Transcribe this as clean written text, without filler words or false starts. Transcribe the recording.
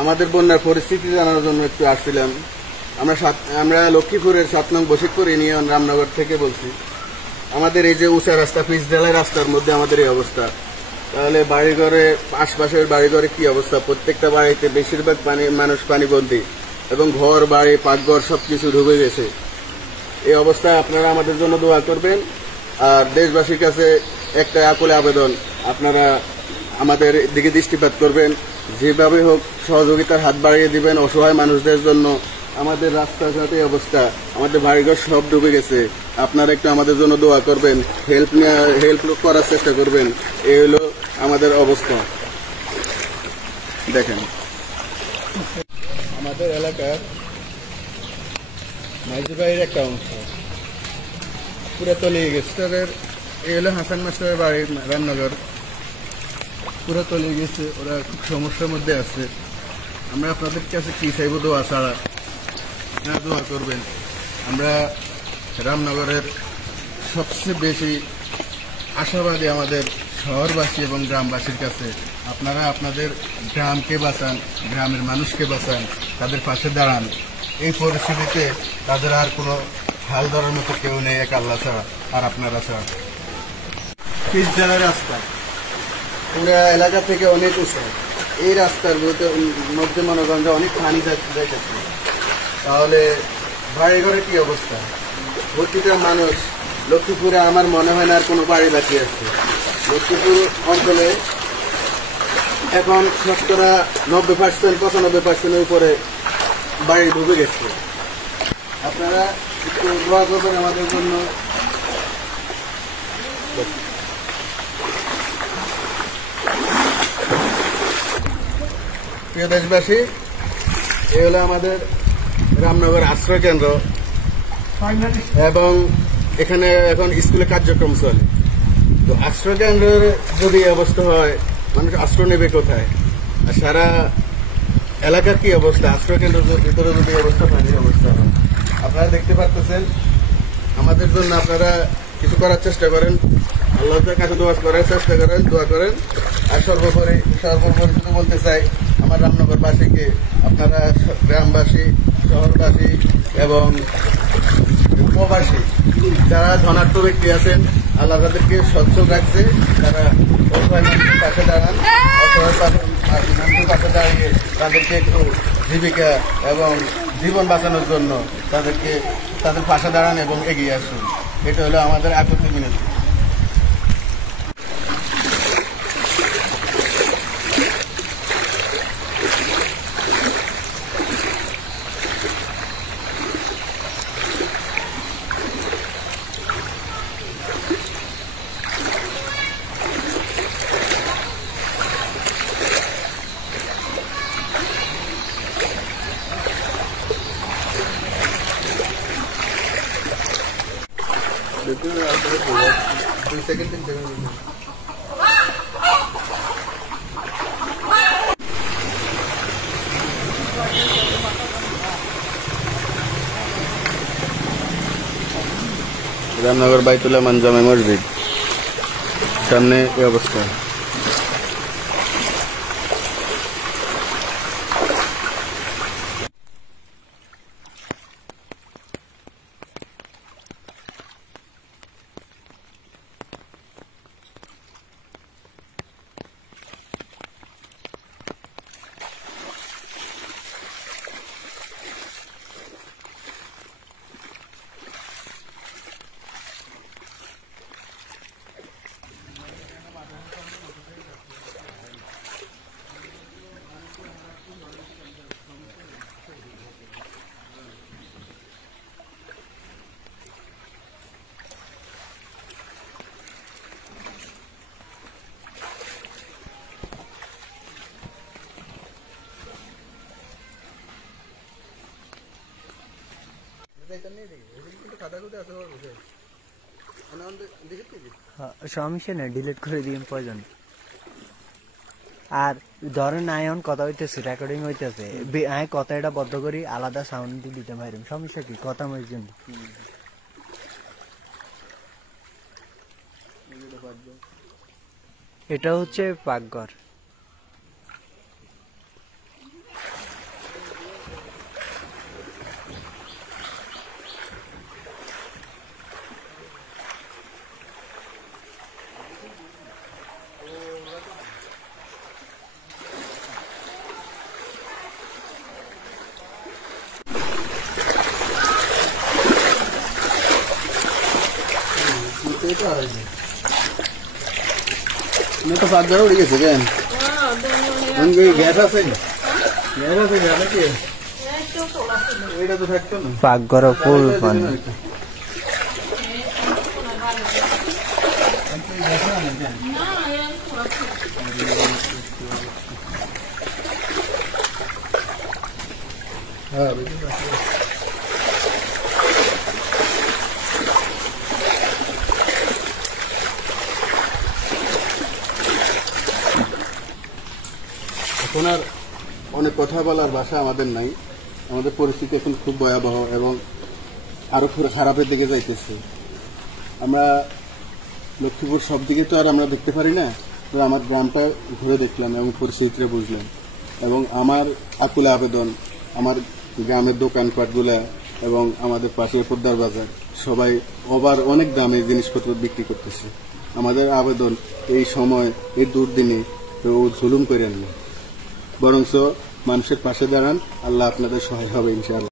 আমাদের বন্যার পরিস্থিতি জানার জন্য একটু আসছিলাম। আমরা লক্ষ্মীপুরের 7 নং বশিকপুর ইউনিয়ন রামনগর থেকে বলছি। আমাদের এই যে উঁচা রাস্তা, পিচ ঢালাই রাস্তার মধ্যে আমাদের এই অবস্থা, তাহলে বাড়িঘরে, আশপাশের বাড়িঘরে কি অবস্থা? প্রত্যেকটা বাড়িতে বেশিরভাগ মানুষ পানিবন্দী এবং ঘর বাড়ি পাকঘর সবকিছু ডুবে গেছে। এই অবস্থায় আপনারা আমাদের জন্য দোয়া করবেন। আর দেশবাসীর কাছে একটা আকুল আবেদন, আপনারা আমাদের দিকে দৃষ্টিপাত করবেন, যেভাবে হোক সহযোগিতার হাত বাড়িয়ে দিবেন অসহায় মানুষদের জন্য। আমাদের রাস্তাঘাটে অবস্থা, আমাদের বাড়িঘর সব ডুবে গেছে। আপনারা একটু আমাদের জন্য দোয়া করবেন, হেল্প করার চেষ্টা করবেন। এই হলো আমাদের অবস্থা। দেখেন আমাদের এলাকার মাইজুবাড়ির একটা অংশ পুরো তলিয়ে গেছে। এই হলো হাসান মাস্টারের বাড়ি রামনগর, পুরো তলিয়ে গেছে। ওরা খুব সমস্যার মধ্যে আছে। আমরা আপনাদের কাছে কি চাইব? দোয়া ছাড়া। আপনারা দোয়া করবেন। আমরা রামনগরের সবচেয়ে বেশি আশাবাদী আমাদের শহরবাসী এবং গ্রামবাসীর কাছে। আপনারা আপনাদের গ্রামকে বাঁচান, গ্রামের মানুষকে বাঁচান, তাদের পাশে দাঁড়ান। এই পরিস্থিতিতে তাদের আর কোনো হাল ধরার মতো কেউ নেই, এক আল্লাহ ছাড়া আর আপনারা ছাড়া। পিচ ঢালাই রাস্তা পুরা এলাকা থেকে অনেক উঁচু। এই রাস্তার মধ্যে মনে করেন যে অনেক পানি যাইতেছে। তাহলে বাড়িঘরে কি অবস্থা? প্রতিটা মানুষ লক্ষ্মীপুরে আমার মনে হয় না আর কোনো বাড়ি বাকি আছে। লক্ষ্মীপুর অঞ্চলে এখন শতকরা 90%, 95%-এর উপরে বাড়ি ডুবে গেছে। আপনারা একটু দোয়া করবেন আমাদের জন্য। প্রিয় দেশবাসী, এই হলো আমাদের রামনগর আশ্রয় কেন্দ্র এবং এখানে এখন স্কুলে কার্যক্রম চলে। তো আশ্রয় কেন্দ্রের যদি অবস্থা হয়, মানুষ আশ্রয় নেবে কোথায়? আর সারা এলাকার কি অবস্থা? আশ্রয় কেন্দ্রের ভিতরে যদি অবস্থা পানির অবস্থা হয়, আপনারা দেখতে পাচ্ছেন। আমাদের জন্য আপনারা কিছু করার চেষ্টা করেন, আল্লাহর কাছে দোয়া করার চেষ্টা করেন, দোয়া করেন। আর সর্বোপরি যদি বলতে চাই আমার রামনগরবাসীকে, আপনারা গ্রামবাসী, শহরবাসী এবং প্রবাসী যারা ধনাঢ্য ব্যক্তি আছেন, আল্লাহ তাদেরকে সচ্ছল রাখছে। তারা অসহায় মানুষের পাশে দাঁড়ান, অসহায় মানুষের পাশে দাঁড়িয়ে তাদেরকে একটু জীবিকা এবং জীবন বাঁচানোর জন্য তাদের পাশে দাঁড়ান এবং এগিয়ে আসুন। এটা হলো আমাদের আকুতি মিনতি। রামনগর বাইতুল্লাহ জামে মসজিদ সামনে এই অবস্থা। সমস্যা নেই, ডিলিট করে দিন প্রয়োজন। আর ধরেন এখন কথা হইতেছে, রেকর্ডিং হইতেছে, আমি কথা এটা বদ্ধ করি, আলাদা সাউন্ড দিতে পারি, সমস্যা কি? কথা আমার জন্য এটা হচ্ছে পাকঘর। তো পাকঘরে উঠে গেছে কেন গ্যাস আছে গ্যাস আছে গ্যাস নাকি এটা তো থাকতো না পাকঘর ফুল পানি হ্যাঁ এখন আর অনেক কথা বলার ভাষা আমাদের নাই। আমাদের পরিস্থিতি এখন খুব ভয়াবহ এবং আরো খারাপের দিকে যাইতেছে। আমরা লক্ষ্মীপুর সব দিকে তো আর আমরা দেখতে পারি না, তো আমার গ্রামটা ঘুরে দেখলাম এবং পরিস্থিতিটা বুঝলাম। এবং আমার আকুলে আবেদন, আমার গ্রামের দোকানপাটগুলা এবং আমাদের পাশের পোদ্দার বাজার সবাই ওভার অনেক দামে জিনিসপত্র বিক্রি করতেছে। আমাদের আবেদন এই সময় এই দুর্দিনে জুলুম করেন না, বরঞ্চ মানুষের পাশে দাঁড়ান। আল্লাহ আপনাদের সহায় হবে ইনশাআল্লাহ।